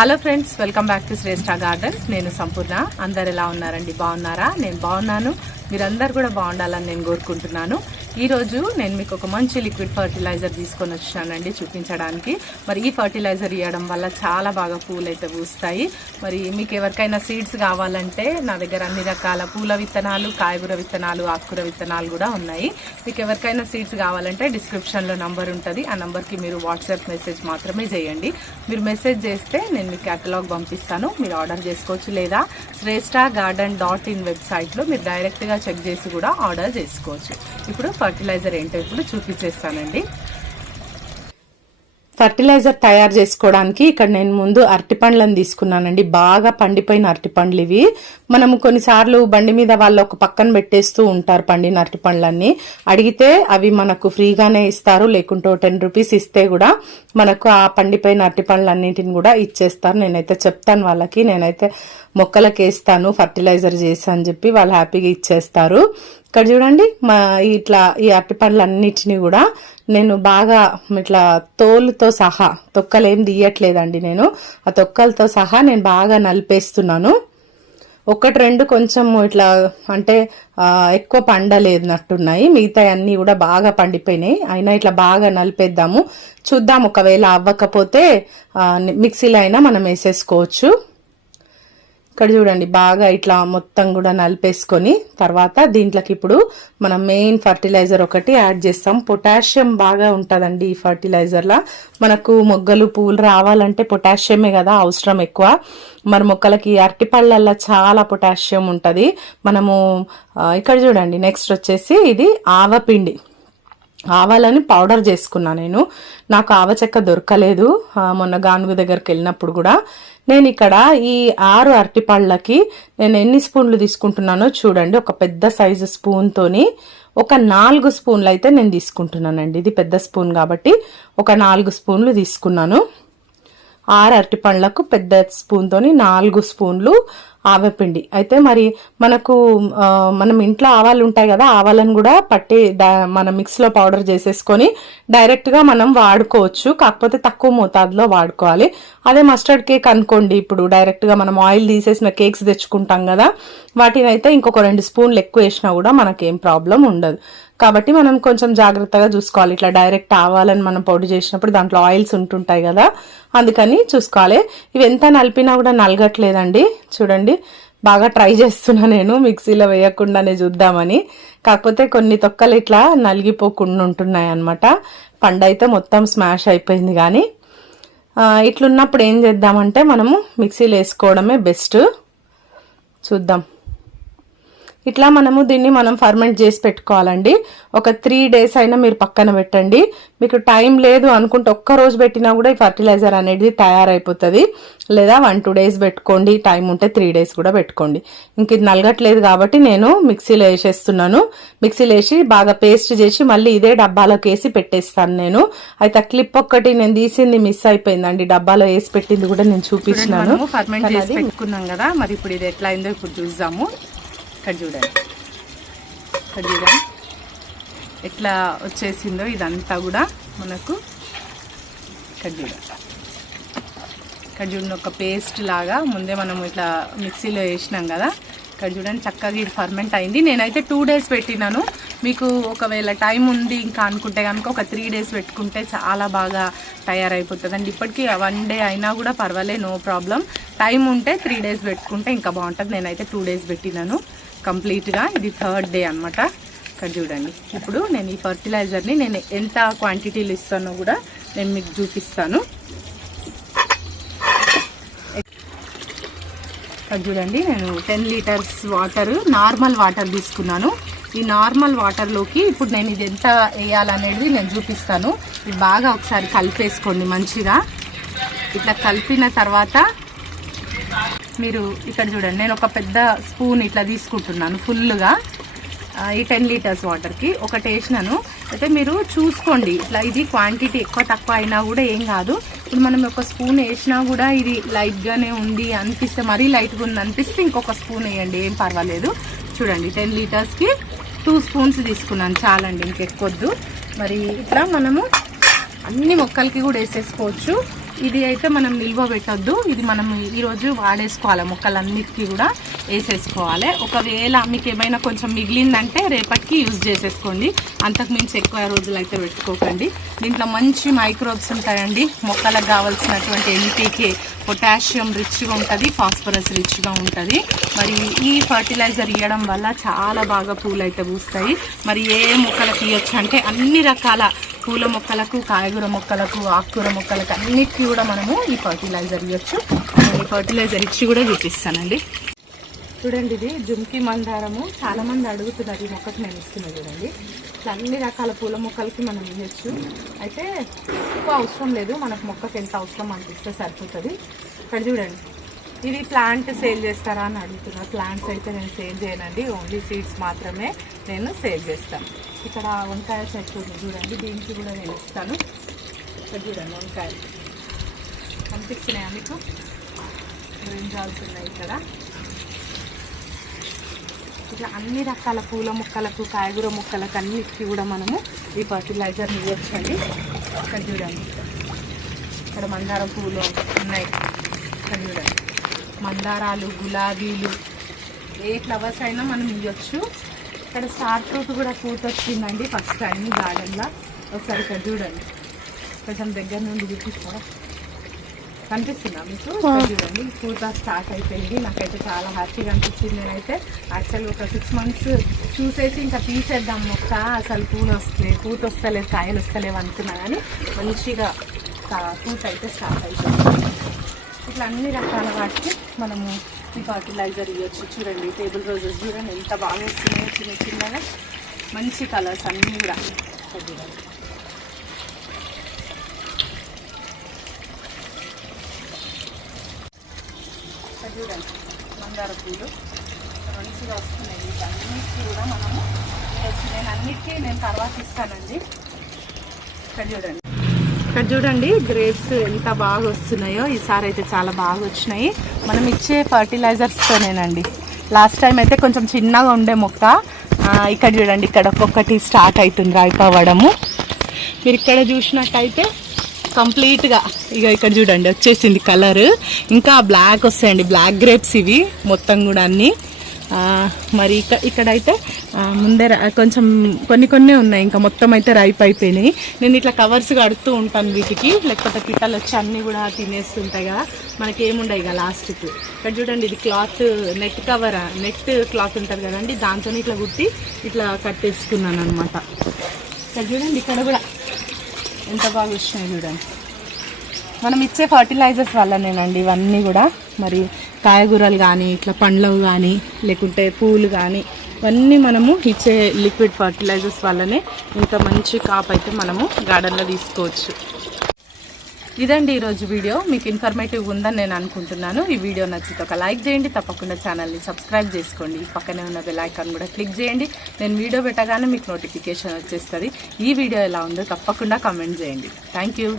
Hello friends, welcome back to Shreshta garden. నేను సంపూర్ణ. అందరు ఎలా ఉన్నారండి? బాగున్నారా? నేను బాగున్నాను. మీరందరూ కూడా బాగుండాలని నేను కోరుకుంటున్నాను. ఈరోజు నేను మీకు ఒక మంచి లిక్విడ్ ఫర్టిలైజర్ తీసుకొని వచ్చానండి చూపించడానికి. మరి ఈ ఫర్టిలైజర్ ఇవ్వడం వల్ల చాలా బాగా పూలు అయితే పూస్తాయి. మరి మీకు ఎవరికైనా సీడ్స్ కావాలంటే నా దగ్గర అన్ని రకాల పూల విత్తనాలు, కాయగూర విత్తనాలు, ఆకుకూర విత్తనాలు కూడా ఉన్నాయి. మీకు ఎవరికైనా సీడ్స్ కావాలంటే డిస్క్రిప్షన్లో నంబర్ ఉంటుంది. ఆ నంబర్కి మీరు వాట్సాప్ మెసేజ్ మాత్రమే చేయండి. మీరు మెసేజ్ చేస్తే నేను మీకు క్యాటలాగ్ పంపిస్తాను. మీరు ఆర్డర్ చేసుకోవచ్చు, లేదా shresthagarden.in వెబ్సైట్లో మీరు డైరెక్ట్గా చెక్ చేసి కూడా ఆర్డర్ చేసుకోవచ్చు. ఇప్పుడు ఫర్టిలైజర్ ఏంటో ఇప్పుడు చూపించేస్తానండి. ఫర్టిలైజర్ తయారు చేసుకోవడానికి ఇక్కడ నేను ముందు అరటిపండ్లను తీసుకున్నానండి. బాగా పండిపోయిన అరటిపండ్లు ఇవి. మనము కొన్నిసార్లు బండి మీద వాళ్ళు ఒక పక్కన పెట్టేస్తూ ఉంటారు పండిన అరటిపండ్లన్నీ. అడిగితే అవి మనకు ఫ్రీగానే ఇస్తారు, లేకుంటే 10 రూపీస్ ఇస్తే కూడా మనకు ఆ పండిపోయిన అరటిపండ్లన్నింటిని కూడా ఇచ్చేస్తారు. నేనైతే చెప్తాను వాళ్ళకి, నేనైతే మొక్కలకు వేస్తాను ఫర్టిలైజర్ చేసి అని చెప్పి వాళ్ళు హ్యాపీగా ఇచ్చేస్తారు. ఇక్కడ చూడండి, ఇట్లా ఈ అరటిపండ్లన్నిటిని కూడా నేను బాగా ఇట్లా తోలుతో సహా, తొక్కలు ఏం తీయట్లేదండి నేను, ఆ తొక్కలతో సహా నేను బాగా నలిపేస్తున్నాను. ఒకటి రెండు కొంచెం ఇట్లా అంటే ఎక్కువ పండలేనట్టున్నాయి, మిగతా అన్ని కూడా బాగా పండిపోయినాయి. అయినా ఇట్లా బాగా నలిపేద్దాము, చూద్దాం. ఒకవేళ అవ్వకపోతే మిక్సీలో అయినా మనం వేసేసుకోవచ్చు. ఇక్కడ చూడండి, బాగా ఇట్లా మొత్తం కూడా నలిపేసుకొని తర్వాత దీంట్లోకి ఇప్పుడు మనం మెయిన్ ఫర్టిలైజర్ ఒకటి యాడ్ చేస్తాం. పొటాషియం బాగా ఉంటుందండి ఈ ఫర్టిలైజర్లో. మనకు మొగ్గలు పూలు రావాలంటే పొటాషియమే కదా అవసరం ఎక్కువ. మరి మొక్కలకి అరటిపళ్ళల్లో చాలా పొటాషియం ఉంటుంది. మనము ఇక్కడ చూడండి, నెక్స్ట్ వచ్చేసి ఇది ఆవపిండి. ఆవాలని పౌడర్ చేసుకున్నా నేను. నాకు ఆవ చెక్క దొరకలేదు మొన్న గానుగు దగ్గరికి వెళ్ళినప్పుడు కూడా. నేను ఇక్కడ ఈ 6 అరటిపళ్ళకి నేను ఎన్ని స్పూన్లు తీసుకుంటున్నానో చూడండి. ఒక పెద్ద సైజు స్పూన్ తోని ఒక 4 స్పూన్లు అయితే నేను తీసుకుంటున్నానండి. ఇది పెద్ద స్పూన్ కాబట్టి ఒక 4 స్పూన్లు తీసుకున్నాను. 6 అరటిపళ్ళకు పెద్ద స్పూన్ తోని 4 స్పూన్లు ఆవపిండి. అయితే మరి మనకు మనం ఇంట్లో ఆవాలు ఉంటాయి కదా, ఆవాలను కూడా పట్టి మనం మిక్స్లో పౌడర్ చేసేసుకొని డైరెక్ట్గా మనం వాడుకోవచ్చు. కాకపోతే తక్కువ మోతాదులో వాడుకోవాలి. అదే మస్టర్డ్ కేక్ అనుకోండి, ఇప్పుడు డైరెక్ట్గా మనం ఆయిల్ తీసేసిన కేక్స్ తెచ్చుకుంటాం కదా, వాటిని అయితే ఇంకొక 2 స్పూన్లు ఎక్కువ వేసినా కూడా మనకేం ప్రాబ్లం ఉండదు. కాబట్టి మనం కొంచెం జాగ్రత్తగా చూసుకోవాలి. ఇట్లా డైరెక్ట్ ఆవాలని మనం పొడి చేసినప్పుడు దాంట్లో ఆయిల్స్ ఉంటుంటాయి కదా, అందుకని చూసుకోవాలి. ఇవి ఎంత నలిపినా కూడా నలగట్లేదండి. చూడండి, బాగా ట్రై చేస్తున్నా నేను మిక్సీలో వేయకుండానే చూద్దామని. కాకపోతే కొన్ని తొక్కలు ఇట్లా నలిగిపోకుండా ఉంటున్నాయి అన్నమాట. పండు అయితే మొత్తం స్మాష్ అయిపోయింది. కానీ ఇట్లున్నప్పుడు ఏం చేద్దామంటే మనము మిక్సీలో వేసుకోవడమే బెస్ట్. చూద్దాం. ఇట్లా మనము దీన్ని మనం ఫర్మెంట్ చేసి పెట్టుకోవాలండి. ఒక 3 డేస్ అయినా మీరు పక్కన పెట్టండి. మీకు టైం లేదు అనుకుంటే ఒక్క రోజు పెట్టినా కూడా ఈ ఫర్టిలైజర్ అనేది తయారైపోతుంది. లేదా 1-2 డేస్ పెట్టుకోండి, టైం ఉంటే 3 డేస్ కూడా పెట్టుకోండి. ఇంక ఇది నలగట్లేదు కాబట్టి నేను మిక్సీలో వేసేస్తున్నాను. మిక్సీలో వేసి బాగా పేస్ట్ చేసి మళ్ళీ ఇదే డబ్బాలోకి వేసి పెట్టేస్తాను నేను. అయితే క్లిప్ ఒక్కటి నేను తీసింది మిస్ అయిపోయిందండి. డబ్బాలో వేసి పెట్టింది కూడా నేను చూపించినాను. ఫర్మెంట్ చేసి పెట్టుకున్నాం కదా, మరి ఇప్పుడు ఇది ఎట్లా అయిందో ఇప్పుడు చూద్దాము. ఇక్కడ చూడండి, ఎట్లా వచ్చేసిందో ఇదంతా కూడా మనకు. ఇక్కడ చూడండి, ఒక పేస్ట్ లాగా ముందే మనం ఇట్లా మిక్సీలో వేసినాం కదా. ఇక్కడ చూడండి, చక్కగా ఇది ఫర్మెంట్ అయింది. నేనైతే 2 డేస్ పెట్టినాను. మీకు ఒకవేళ టైం ఉంది ఇంకా అనుకుంటే కనుక ఒక 3 డేస్ పెట్టుకుంటే చాలా బాగా తయారైపోతుంది అండి. ఇప్పటికీ 1 డే అయినా కూడా పర్వాలేదు, నో ప్రాబ్లం. టైం ఉంటే 3 డేస్ పెట్టుకుంటే ఇంకా బాగుంటుంది. నేనైతే 2 డేస్ పెట్టినాను కంప్లీట్గా. ఇది 3rd డే అనమాట. ఇక్కడ చూడండి, ఇప్పుడు నేను ఈ ఫర్టిలైజర్ని నేను ఎంత క్వాంటిటీలు ఇస్తానో కూడా నేను మీకు చూపిస్తాను. ఇక్కడ చూడండి, నేను 10 లీటర్స్ వాటర్, నార్మల్ వాటర్ తీసుకున్నాను. ఈ నార్మల్ వాటర్లోకి ఇప్పుడు నేను ఇది ఎంత వేయాలనేది నేను చూపిస్తాను. ఇది బాగా ఒకసారి కలిపేసుకోండి మంచిగా. ఇట్లా కలిపిన తర్వాత మీరు ఇక్కడ చూడండి, నేను ఒక పెద్ద స్పూన్ ఇట్లా తీసుకుంటున్నాను ఫుల్గా. ఈ 10 లీటర్స్ వాటర్కి ఒకటి వేసినాను. అయితే మీరు చూసుకోండి, ఇట్లా ఇది క్వాంటిటీ ఎక్కువ తక్కువ అయినా కూడా ఏం కాదు. ఇప్పుడు మనం ఒక స్పూన్ వేసినా కూడా ఇది లైట్గానే ఉంది అనిపిస్తే, మరీ లైట్గా ఉంది అనిపిస్తే ఇంకొక స్పూన్ వేయండి, ఏం పర్వాలేదు. చూడండి, 10 లీటర్స్కి 2 స్పూన్స్ తీసుకున్నాను, చాలండి, ఇంకెక్కొద్దు. మరి ఇట్లా మనము అన్ని మొక్కలకి కూడా వేసేసుకోవచ్చు. ఇది అయితే మనం నిల్వ పెట్టొద్దు, ఇది మనం ఈరోజు వాడేసుకోవాలి, మొక్కలన్నిటికీ కూడా వేసేసుకోవాలి. ఒకవేళ మీకు ఏమైనా కొంచెం మిగిలిందంటే రేపటికి యూజ్ చేసేసుకోండి, అంతకు మించి ఎక్కువ రోజులు అయితే పెట్టుకోకండి. దీంట్లో మంచి మైక్రోబ్స్ ఉంటాయండి. మొక్కలకు కావాల్సినటువంటి NPK, పొటాషియం రిచ్గా ఉంటుంది, ఫాస్ఫరస్ రిచ్గా ఉంటుంది. మరి ఈ ఫర్టిలైజర్ ఇవ్వడం వల్ల చాలా బాగా పూలు అయితే పూస్తాయి. మరి ఏ మొక్కలకు ఇవ్వచ్చు అంటే అన్ని రకాల పూల మొక్కలకు, కాయగూర మొక్కలకు, ఆకుకూర మొక్కలకు అన్నిటికీ కూడా మనము ఈ ఫర్టిలైజర్ ఇవ్వచ్చు. ఈ ఫర్టిలైజర్ ఇచ్చి కూడా చూపిస్తానండి. చూడండి, ఇది జుంకి మందారము. చాలామంది అడుగుతున్నారు, ఈ మొక్కకు నేను ఇస్తున్నాను చూడండి. ఇట్లా అన్ని రకాల పూల మొక్కలకి మనం ఇవ్వచ్చు. అయితే ఎక్కువ అవసరం లేదు, మనకు మొక్కకి ఎంత అవసరం అనిపిస్తే సరిపోతుంది. ఇక్కడ చూడండి, ఇది ప్లాంట్ సేల్ చేస్తారా అని అడుగుతున్నారు. ప్లాంట్స్ అయితే నేను సేల్ చేయనండి, ఓన్లీ సీడ్స్ మాత్రమే నేను సేల్ చేస్తాను. ఇక్కడ వంకాయ చెట్టు ఉంది చూడండి, దీనికి కూడా నేను ఇస్తాను. ఇక్కడ చూడండి, వంకాయలు కనిపిస్తున్నాయా మీకు? బ్రింజాల్స్ ఉన్నాయి ఇక్కడ. ఇట్లా అన్ని రకాల పూల మొక్కలకు, కాయగూర మొక్కలకు అన్నిటికీ కూడా మనము ఈ ఫర్టిలైజర్ ఇవ్వచ్చండి. ఇక్కడ చూడండి, ఇక్కడ మందార పూలు ఉన్నాయి. ఇక్కడ చూడండి, మందారాలు, గులాబీలు, ఏ ఫ్లవర్స్ అయినా మనం ఇవ్వచ్చు. ఇక్కడ స్టార్ ఫ్రూట్ కూడా పూత వచ్చిందండి ఫస్ట్ టైం గార్డెన్లో. ఒకసారి ఇక్కడ చూడండి, కొంచెం దగ్గర నుండి చూపిస్తారా, కనిపిస్తుందా మీకు? చూడండి, పూత స్టార్ట్ అయిపోయింది. నాకైతే చాలా హ్యాపీగా అనిపించింది. నేనైతే యాక్చువల్గా ఒక 6 months చూసేసి ఇంకా తీసేద్దాం మొక్క, అసలు పూత వస్తలేదు, కాయలు వస్తలేవు అనుకున్నా, కానీ మంచిగా పూత అయితే స్టార్ట్ అయిపోయింది. ఇట్లా అన్ని రకాల వాటికి మనము ఈ ఫర్టిలైజర్ ఇవ్వచ్చు. చూడండి, టేబుల్ రోజెస్ చూడండి ఎంత బాగా వస్తున్నాయో, చిన్న చిన్నగా మంచి కలర్స్ అన్నీ కూడా. చూడండి, చూడండి మందార పూలు మంచిగా వస్తున్నాయి. వీటన్నిటికీ కూడా మనము నేను అన్నిటికీ నేను తర్వాత ఇస్తానండి. ఇక్కడ చూడండి గ్రేప్స్ ఎంత బాగా వస్తున్నాయో, ఈసారి అయితే చాలా బాగా వచ్చినాయి. మనం ఇచ్చే ఫర్టిలైజర్స్తోనేనండి. లాస్ట్ టైం అయితే కొంచెం చిన్నగా ఉండే మొక్క, ఇక్కడ చూడండి, ఇక్కడ ఒక్కొక్కటి స్టార్ట్ అవుతుంది రాయిపోవడము. మీరు ఇక్కడ చూసినట్టయితే కంప్లీట్గా ఇక్కడ చూడండి వచ్చేసింది కలర్. ఇంకా బ్లాక్ వస్తాయండి, బ్లాక్ గ్రేప్స్ ఇవి మొత్తం కూడా అన్నీ. మరి ఇక్కడైతే ముందే కొంచెం కొన్ని ఉన్నాయి, ఇంకా మొత్తం అయితే రైప్ అయిపోయినాయి. నేను ఇట్లా కవర్స్ కడుతూ ఉంటాను వీటికి, లేకపోతే పిట్టలు వచ్చి అన్నీ కూడా తినేస్తుంటాయి కదా, మనకి ఏముండవు ఇక లాస్ట్కి. ఇక్కడ చూడండి, ఇది cloth, net cover, net cloth ఉంటుంది కదండి, దాంతో ఇట్లా కుట్టి ఇట్లా కట్టేసుకున్నాను అనమాట. ఇక్కడ చూడండి, ఇక్కడ కూడా ఎంత బాగా వచ్చినాయి చూడండి. మనం ఇచ్చే ఫర్టిలైజర్స్ వల్లనేనండి ఇవన్నీ కూడా. మరి కాయగూరలు కానీ, ఇట్లా పండ్లు కానీ, లేకుంటే పూలు కానీ, ఇవన్నీ మనము ఇచ్చే లిక్విడ్ ఫర్టిలైజర్స్ వల్లనే ఇంత మంచి కాప్ అయితే మనము గార్డెన్లో తీసుకోవచ్చు. ఇదండి ఈరోజు వీడియో. మీకు ఇన్ఫర్మేటివ్ ఉందని నేను అనుకుంటున్నాను. ఈ వీడియో నచ్చితే ఒక లైక్ చేయండి, తప్పకుండా ఛానల్ని సబ్స్క్రైబ్ చేసుకోండి. పక్కనే ఉన్న బెల్ ఐకాన్ కూడా క్లిక్ చేయండి. నేను వీడియో పెట్టగానే మీకు నోటిఫికేషన్ వచ్చేస్తుంది. ఈ వీడియో ఎలా ఉందో తప్పకుండా కామెంట్ చేయండి. Thank you.